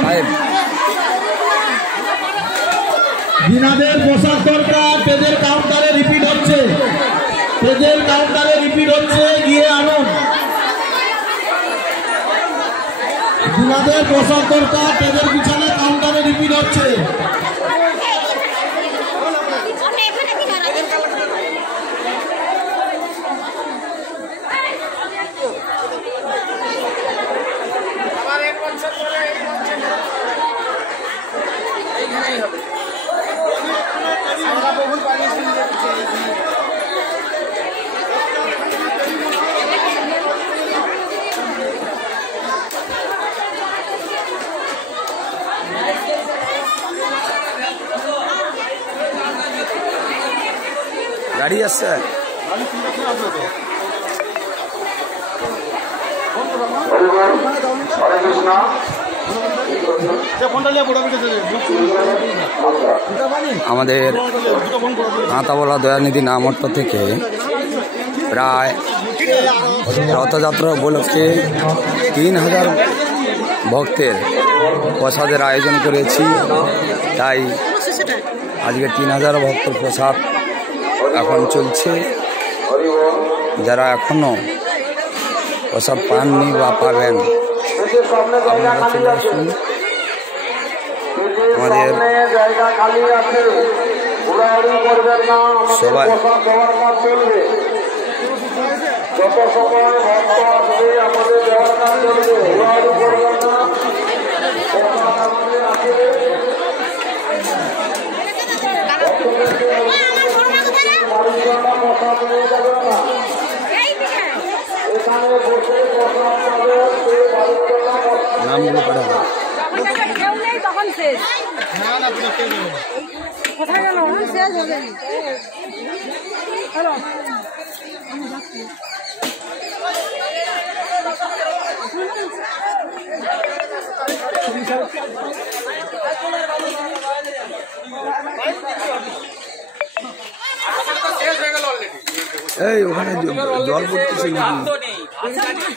সাহেব। দিনাদের পোশাক দরকার, পেজের কাউন্টারে রিপিট হচ্ছে, পেজের কাউন্টারে রিপিট হচ্ছে, গিয়ে আনুন। দিনাদের পোশাক দরকার, পেজের পিছনে কাউন্টারে রিপিট হচ্ছে। গাড়ি আসছে। আমাদের আতাবলা দয়ানিধি নামট্ট থেকে প্রায় রথযাত্রা উপলক্ষে 3000 ভক্তের প্রসাদের আয়োজন করেছি। তাই আজকে 3000 ভক্তের প্রসাদ এখন চলছে। যারা এখনো প্রসাদ পাননি বা পাবেন আপনারা চলে আসুন। আমাদের সবাই নামগুলো পড়া কোথায় গেল শেষ হয়ে গেল। হ্যালো এই ওখানে জল পড়তেছে নাকি?